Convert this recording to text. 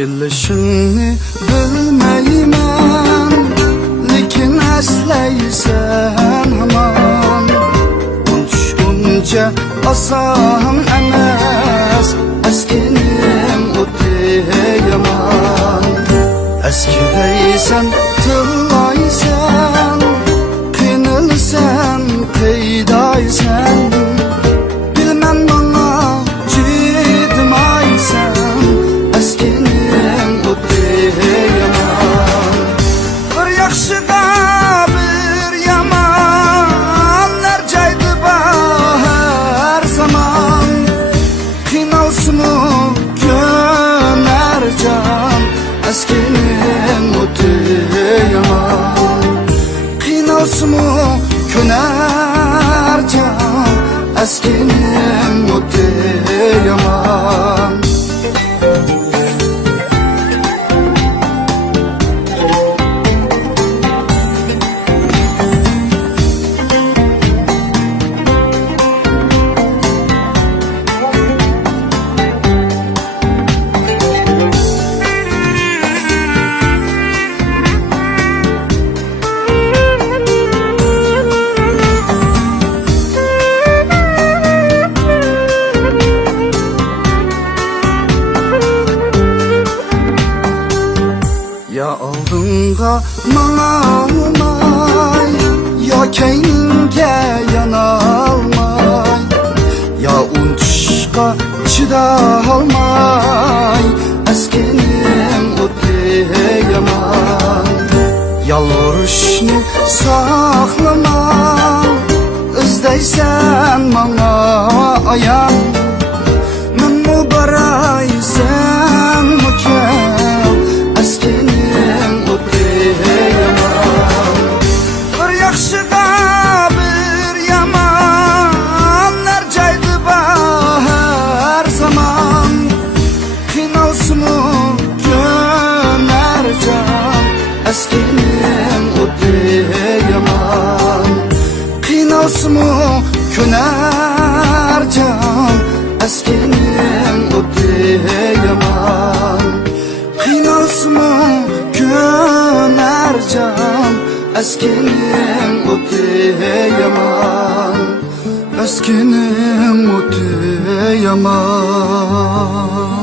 Kelishingni bilmayman, lekin aslaysan hamon. Unutishguncha oson emas, askining o'ti yomon. Eskidaysan, tillaysan, qiynalsan, qiydaysan. Bilmem bana chidmaysan, askining o'ti yomon. Bir yaxshiga bir yomon, narjaydi bahar zamon. Qiynalsinu ko'nar jon, askining o'ti yomon. Qiynalsinu ko'nar jon, askining o'ti yomon. Ya oldinga mang'almay, ya keyinga yanalmay, ya unutishga chidolmay, askining o'ti yomon. Yalvarishni saqlama, izdaysan manga ayon. Menmu baraysan mukel, askining o'ti yomon. Bir yaxshiga bir yomon, narjaydi bahar zamon. Qiynalsinu ko'nar jon, askining o'ti yomon. Qiynalsinu ko'nar jon, askining o'ti yomon. Qiynalsinu ko'nar jon, askining o'ti yomon. Askining o'ti yomon.